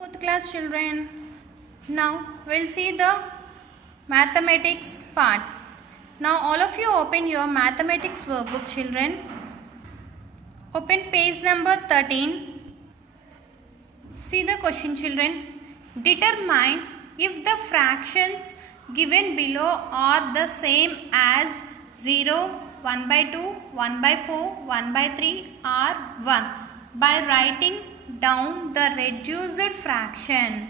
Fourth class children, now we'll see the mathematics part. Now all of you open your mathematics workbook children. Open page number 13. See the question children. Determine if the fractions given below are the same as 0, 1 by 2, 1 by 4, 1 by 3 or 1 by writing down the reduced fraction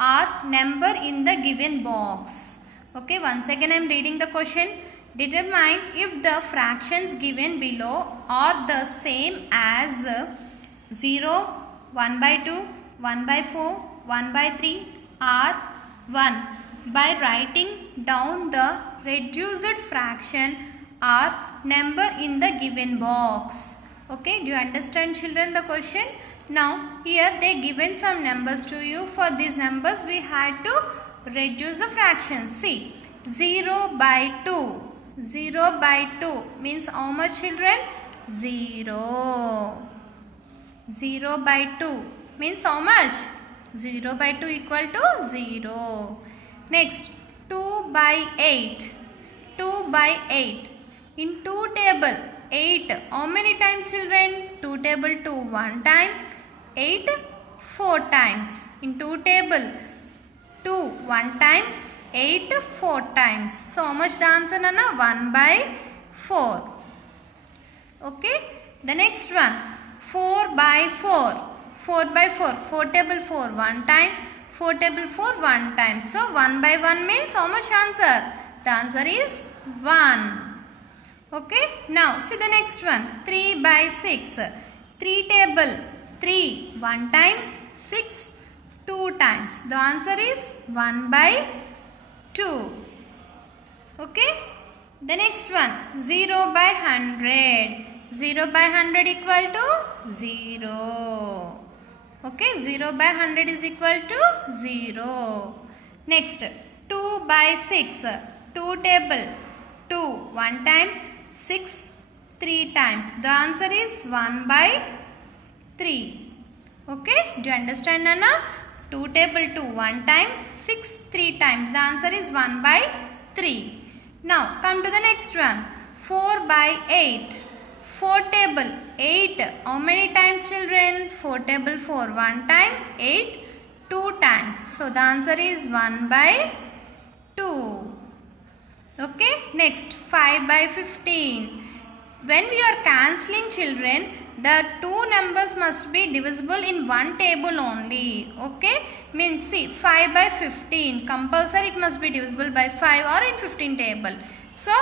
or number in the given box. Okay, once again I am reading the question. Determine if the fractions given below are the same as 0, 1 by 2, 1 by 4, 1 by 3 or 1 by writing down the reduced fraction or number in the given box. Okay, do you understand children the question? Now here they given some numbers to you. For these numbers we had to reduce the fractions. See, 0 by 2. 0 by 2 means how much children? 0. 0 by 2 means how much? 0 by 2 equal to 0. Next, 2 by 8. 2 by 8. In 2 table, 8. How many times children? 2 table 2 1 time. 8 4 times. In 2 table, 2 1 time. 8 4 times. So how much the answer Nana? 1 by 4. Okay. The next one. 4 by 4. 4 by 4. 4 table 4 1 time. 4 table 4 1 time. So 1 by 1 means how much answer? The answer is 1. Okay. Now see the next one. 3 by 6. 3 table 3 1 time. 6 2 times. The answer is 1 by 2. Okay. The next one. 0 by 100. 0 by 100 equal to 0. Okay. 0 by 100 is equal to 0. Next. 2 by 6. 2 table 2 1 time. 6 3 times. The answer is 1 by 3. Okay. Do you understand Nana? 2 table 2 1 time. 6 3 times. The answer is 1 by 3. Now come to the next one. 4 by 8. 4 table 8. How many times children? 4 table 4 1 time. 8 2 times. So the answer is 1 by 2. Okay. Next 5 by 15. When we are cancelling children, the two numbers must be divisible in one table only. Okay. Means see 5 by 15. Compulsory it must be divisible by 5 or in 15 table. So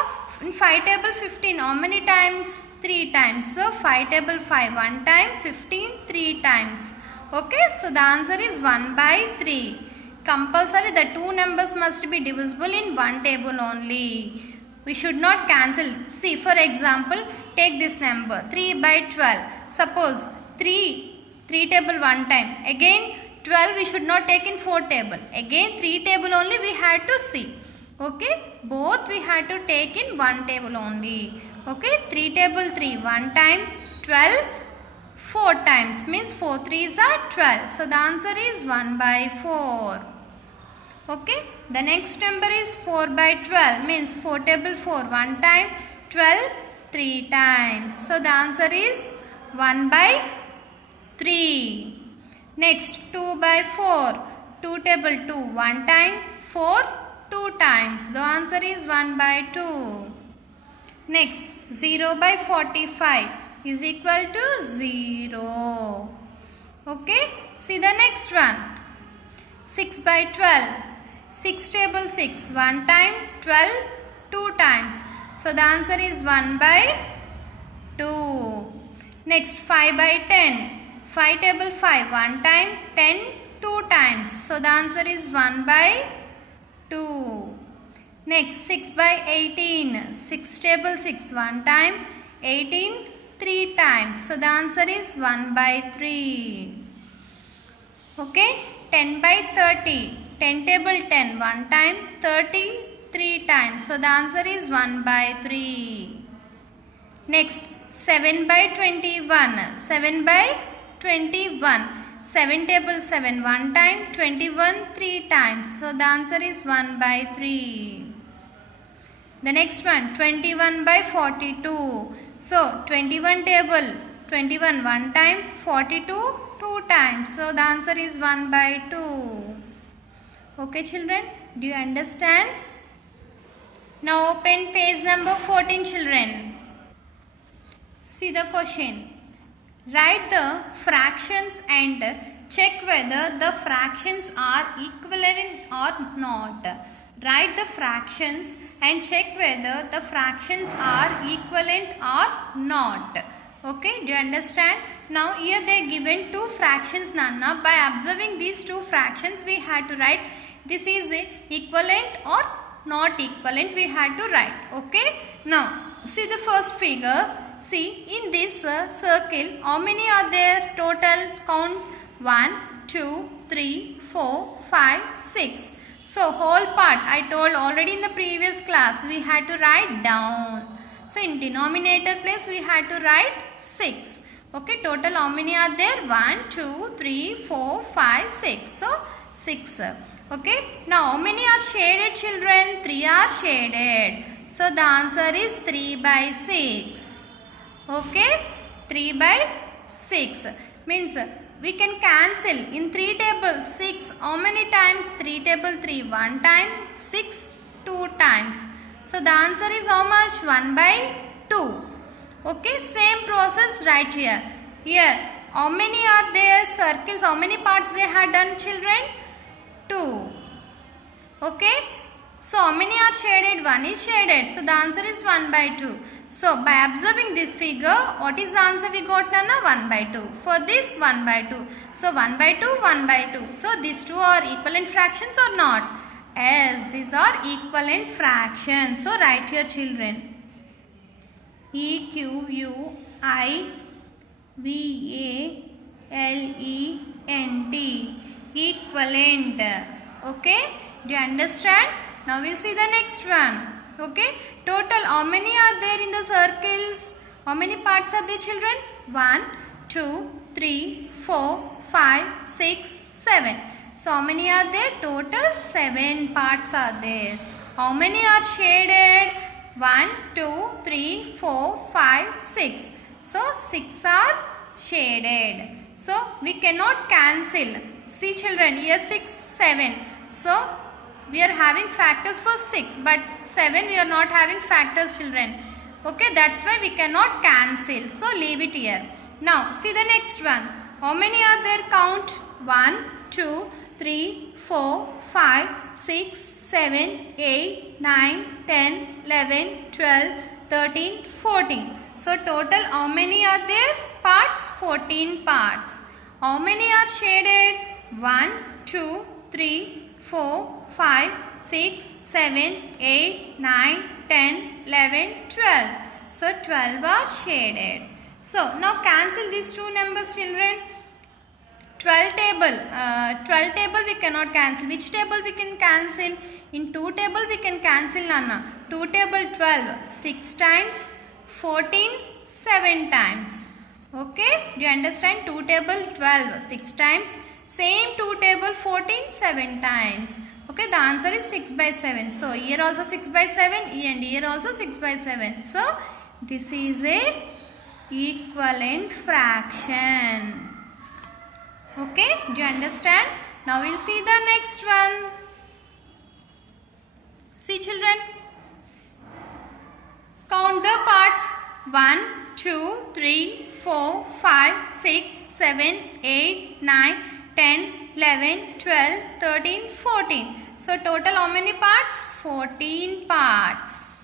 in 5 table 15 how many times? 3 times. So 5 table 5 1 time. 15 3 times. Okay. So the answer is 1 by 3. Compulsory the two numbers must be divisible in one table only. We should not cancel. See for example, take this number 3 by 12. Suppose 3 table 1 time. Again 12 we should not take in 4 table. Again 3 table only we had to see. Okay. Both we had to take in one table only. Okay. 3 table 3 1 time. 12 4 times means 4 3s are 12. So the answer is 1 by 4. Okay. The next number is 4 by 12 means 4 table 4 1 time. 12 3 times. So the answer is 1 by 3. Next 2 by 4. 2 table 2 1 time. 4 2 times. The answer is 1 by 2. Next 0 by 45 is equal to 0. Okay. See the next one. 6 by 12. 6 table 6 1 time. 12 2 times. So the answer is 1 by 2. Next 5 by 10. 5 table 5 1 time. 10 2 times. So the answer is 1 by 2. Next 6 by 18. 6 table 6 1 time. 18 3 times. So the answer is 1 by 3. Okay. 10 by 30. 10 table 10 1 time. 30 3 times. So the answer is 1 by 3. Next 7 by 21. 7 by 21. 7 table 7 1 time, 21 3 times. So the answer is 1 by 3. The next one 21 by 42. So 21 table 21 1 time, 42 2 times. So the answer is 1 by 2. Okay children, do you understand? Now open page number 14 children. See the question. Write the fractions and check whether the fractions are equivalent or not. Write the fractions and check whether the fractions are equivalent or not. Okay, do you understand? Now here they are given two fractions Nana. By observing these two fractions we had to write this is equivalent or not equivalent we had to write. Okay, now see the first figure. See in this circle how many are there? Total count 1, 2, 3, 4, 5, 6. So whole part I told already in the previous class we had to write down. So in denominator place we had to write 6. Okay, total how many are there? 1, 2, 3, 4, 5, 6. So 6. Okay, now how many are shaded children? 3 are shaded. So the answer is 3 by 6. Okay, 3 by 6 means we can cancel in 3 tables 6 how many times? 3 table 3 1 time, 6 2 times. So the answer is how much? 1 by 2. Okay, same process right here. Here how many are there? Circles how many parts they had done children? 2. Okay, so how many are shaded? 1 is shaded. So the answer is 1 by 2. So by observing this figure, what is the answer we got Nana? 1 by 2. For this 1 by 2. So 1 by 2, 1 by 2. So these two are equivalent fractions or not? Yes, these are equivalent fractions. So write here children. EQUIVALENT. Equivalent. Okay, do you understand? Now we'll see the next one. Okay, total how many are there in the circles? How many parts are there children? 1, 2, 3, 4, 5, 6, 7. So how many are there? Total 7 parts are there. How many are shaded? 1, 2, 3, 4, 5, 6. So 6 are shaded. So we cannot cancel. See children, here 6, 7. So we are having factors for 6 but 7 we are not having factors children. Okay, that's why we cannot cancel. So leave it here. Now see the next one. How many are there? Count 1, 2, 3, 4, 5, 6, 7, 8, 9, 10, 11, 12, 13, 14. So total how many are there? Parts? 14 parts. How many are shaded? 1, 2, 3, 4, 5, 6, 7, 8, 9, 10, 11, 12. So 12 are shaded. So now cancel these two numbers children. 12 table we cannot cancel. Which table we can cancel? In 2 table we can cancel Nana. 2 table 12 6 times, 14 7 times. Okay, do you understand? 2 table 12 6 times. Same 2 table 14 7 times. Okay, the answer is 6 by 7. So here also 6 by 7 and here also 6 by 7. So this is a equivalent fraction. Okay, do you understand? Now we'll see the next one. See children, count the parts. 1, 2, 3, 4, 5, 6, 7, 8, 9, 10, 11, 12, 13, 14. So total how many parts? 14 parts.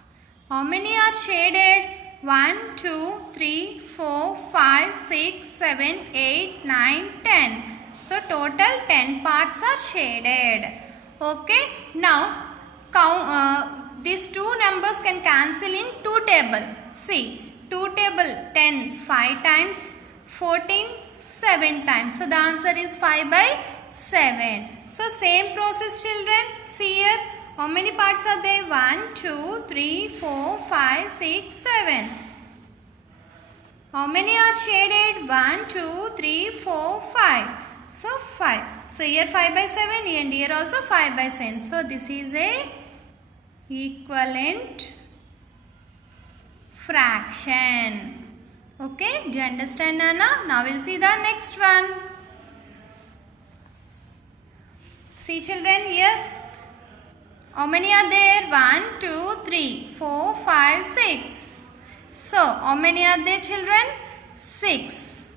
How many are shaded? 1, 2, 3, 4, 5, 6, 7, 8, 9, 10. So total 10 parts are shaded. Okay. Now count these two numbers can cancel in 2 table. See, 2 table 10 5 times, 14 7 times. So the answer is 5 by 7. So same process children. See here, how many parts are there? 1, 2, 3, 4, 5, 6, 7. How many are shaded? 1, 2, 3, 4, 5. So 5. So here 5 by 7 and here also 5 by 7. So this is a equivalent fraction. Okay, do you understand, Nana? Now we'll see the next one. See children here. How many are there? 1, 2, 3, 4, 5, 6. So how many are there children? 6.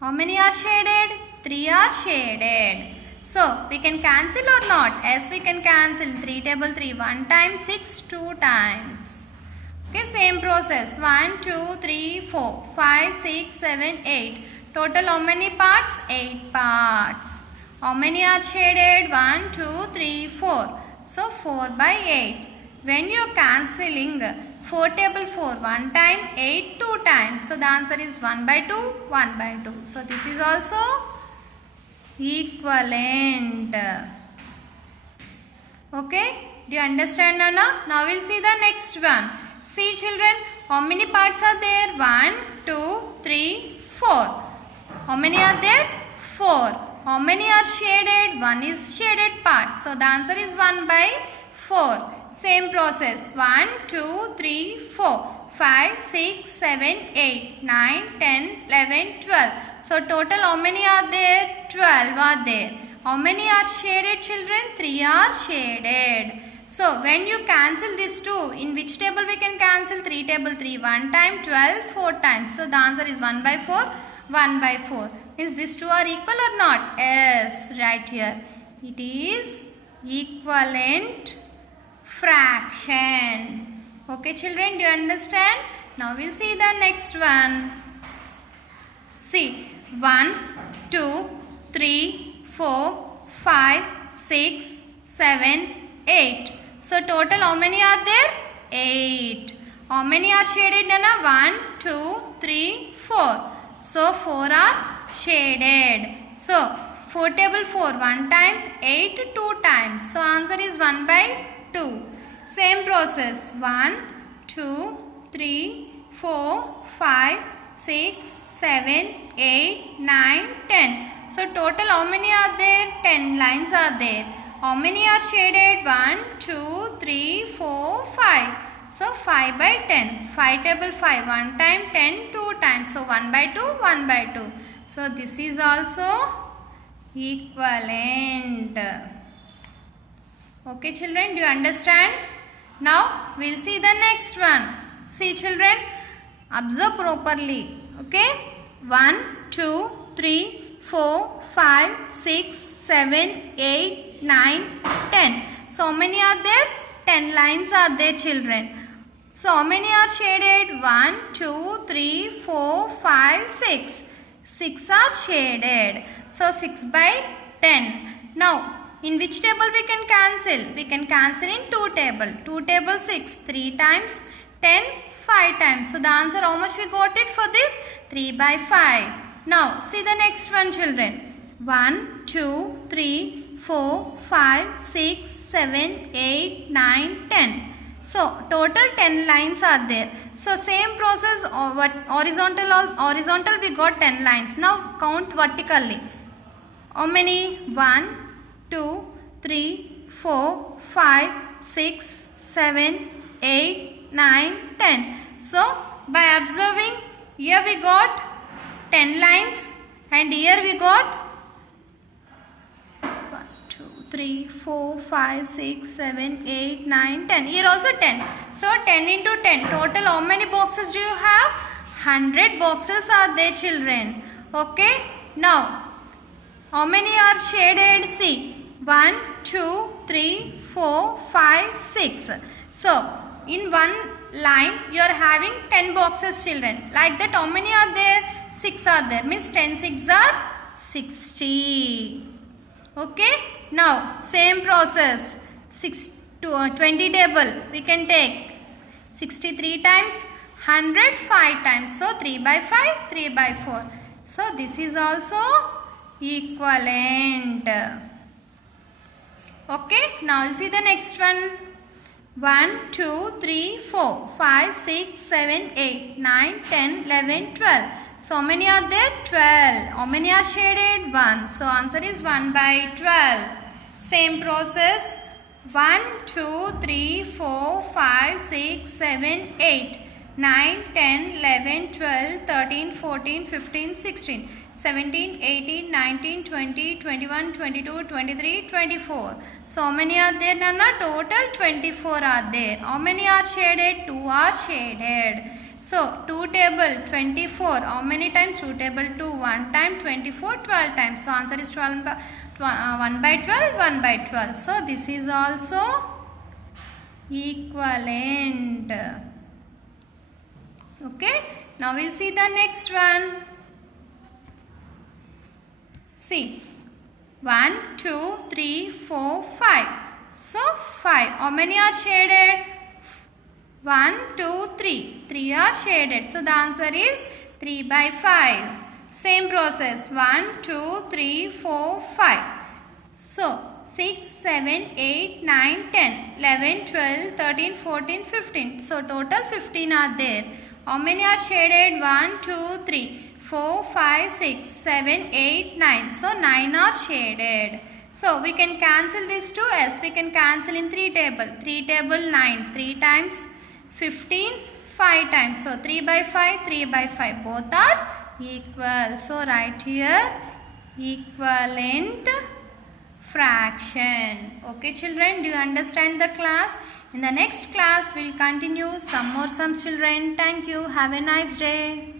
How many are shaded? 3 are shaded. So we can cancel or not? Yes, we can cancel. 3 table 3 1 time, 6 2 times. Okay, same process. 1, 2, 3, 4, 5, 6, 7, 8. Total how many parts? 8 parts. How many are shaded? 1, 2, 3, 4. So 4 by 8. When you are cancelling 4 table 4 1 time, 8 2 times. So the answer is 1 by 2, 1 by 2. So this is also equivalent. Okay, do you understand, Nana? Now we'll see the next one. See children, how many parts are there? 1, 2, 3, 4. How many are there? 4. How many are shaded? 1 is shaded part. So the answer is 1 by 4. Same process. 1, 2, 3, 4, 5, 6, 7, 8, 9, 10, 11, 12. So total how many are there? 12 are there. How many are shaded children? 3 are shaded. So when you cancel these two, in which table we can cancel? 3 table 3 1 time, 12 4 times. So the answer is 1 by 4, 1 by 4. Means these two are equal or not? Yes, right here. It is equivalent fraction. Okay children, do you understand? Now we'll see the next one. See, 1, 2, 3, 4, 5, 6, 7, 8. So total how many are there? 8. How many are shaded, Nana? 1, 2, 3, 4. So 4 are shaded. So 4 table 4 1 time, 8 2 times. So answer is 1 by 2. Same process. 1, 2, 3, 4, 5, 6, 7, 8, 9, 10. So total how many are there? 10 lines are there. How many are shaded? 1, 2, 3, 4, 5. So 5 by 10. 5 table 5 1 time, 10 2 times. So 1 by 2, 1 by 2. So this is also equivalent. Okay children, do you understand? Now we'll see the next one. See children, observe properly. Okay, 1, 2, 3, 4, 5, 6, 7, 8, 9, 10. So how many are there? 10 lines are there children. So how many are shaded? 1, 2, 3, 4, 5, 6. 6 are shaded. So 6 by 10. Now in which table we can cancel? We can cancel in 2 table. 2 table 6. 3 times 10 5 times. So the answer how much we got it for this? 3 by 5. Now see the next one children. 1, 2, 3, 4, 5, 6, 7, 8, 9, 10. So total 10 lines are there. So same process, horizontal we got 10 lines. Now count vertically. How many? 1, 2, 3, 4, 5, 6, 7, 8, 9, 10. So by observing, here we got 10 lines and here we got 3, 4, 5, 6, 7, 8, 9, 10. Here also 10. So 10 into 10. Total how many boxes do you have? 100 boxes are there children. Okay. Now how many are shaded? See. 1, 2, 3, 4, 5, 6. So in one line you are having 10 boxes children. Like that how many are there? 6 are there. Means 10 6 are 60. Okay. Now same process, 20 table we can take 63 times, 105 times. So 3 by 5, 3 by 4. So this is also equivalent. Okay. Now we'll see the next one. 1, 2, 3, 4, 5, 6, 7, 8, 9, 10, 11, 12. So how many are there? 12. How many are shaded? 1. So answer is 1 by 12. Same process. 1, 2, 3, 4, 5, 6, 7, 8, 9, 10, 11, 12, 13, 14, 15, 16, 17, 18, 19, 20, 21, 22, 23, 24. So how many are there, Nana? Total 24 are there. How many are shaded? 2 are shaded. So 2 table 24. How many times? 2 table 2. 1 time 24, 12 times. So answer is 1 by 12, 1 by 12. So this is also equivalent. Okay. Now we'll see the next one. See. 1, 2, 3, 4, 5. So 5. How many are shaded? 1, 2, 3. 3 are shaded. So the answer is 3 by 5. Same process. 1, 2, 3, 4, 5. So 6, 7, 8, 9, 10, 11, 12, 13, 14, 15. So total 15 are there. How many are shaded? 1, 2, 3, 4, 5, 6, 7, 8, 9. So 9 are shaded. So we can cancel these two. Yes, we can cancel in 3 table. 3 table 9. 3 times 15, 5 times. So 3 by 5, 3 by 5. Both are equal. So write here equivalent fraction. Okay children, do you understand the class? In the next class, we will continue some more sums children. Thank you. Have a nice day.